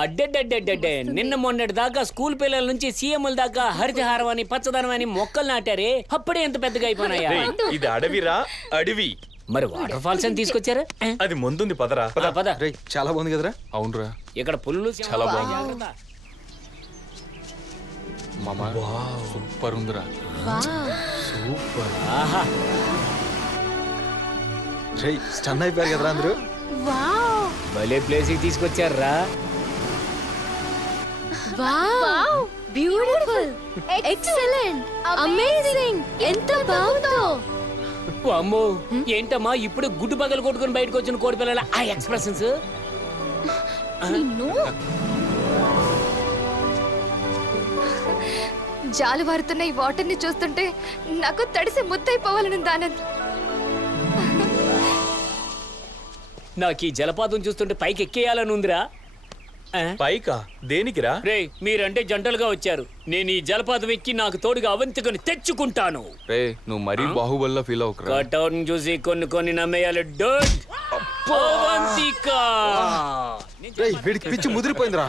అడ్డెడ్డెడ్డెడ్డే నిన్న మొన్నటి దాకా స్కూల్ పిల్లల నుంచి సీఎంల దాకా హరితహారం అని పచ్చదనం అని మొక్కలు నాటారే అప్పుడే ఎంత పెద్దగా అయిపోయినాయా? ఇది అడవిరా అడవి. మరి వాటర్ ఫాల్స్ అని తీసుకొచ్చారా? అది ముందుంది పదరా. పద. చాలా బాగుంది కదరా? అవునరా ఇక్కడ పుల్లు చాలా బాగుంది. మామా సూపర్ ఉందిరా. సూపర్. ఆహా స్టన్ అయిపోయారు కదరా అందరూ. భలే ప్లేస్ కి తీసుకొచ్చారా. వావ్ బ్యూటిఫుల్ ఎక్సలెంట్ అమేజింగ్ ఎంత బాగుందో. అమ్మో ఏంటమ్మా ఇప్పుడు గుడ్డు పగలు కొట్టుకుని బయటకు వచ్చిన కోడి పిల్లల ఆ ఎక్స్ప్రెషన్స్. జాలువారుతున్న ఈ వాటర్ ని చూస్తుంటే నాకు తడిసి ముద్దైపోవాలని ఆనంద్. నాకు ఈ జలపాతం చూస్తుంటే పైకి ఎక్కేయాలని ఉందిరా. పైకా దేనికిరా? రే మీరంటే జంటలుగా వచ్చారు. నేను ఈ జలపాతం ఎక్కి నాకు తోడుగా అవంతికని తెచ్చుకుంటాను. రే నువ్వు మరీ బాహుబలిలో ఫీల్ అవుకురా. కటౌట్ చూసి కొన్ని నమ్మేయాలి. డోంట్ అవంతిక. వీడికి పిచ్చి ముదిరిపోయిందిరా.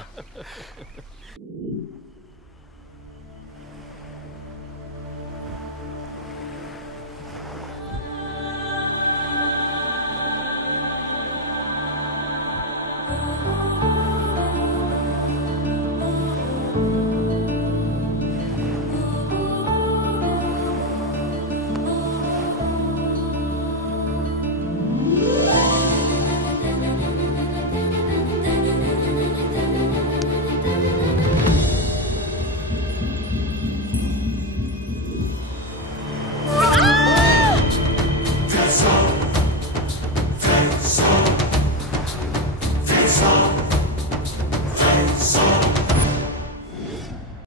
That's all.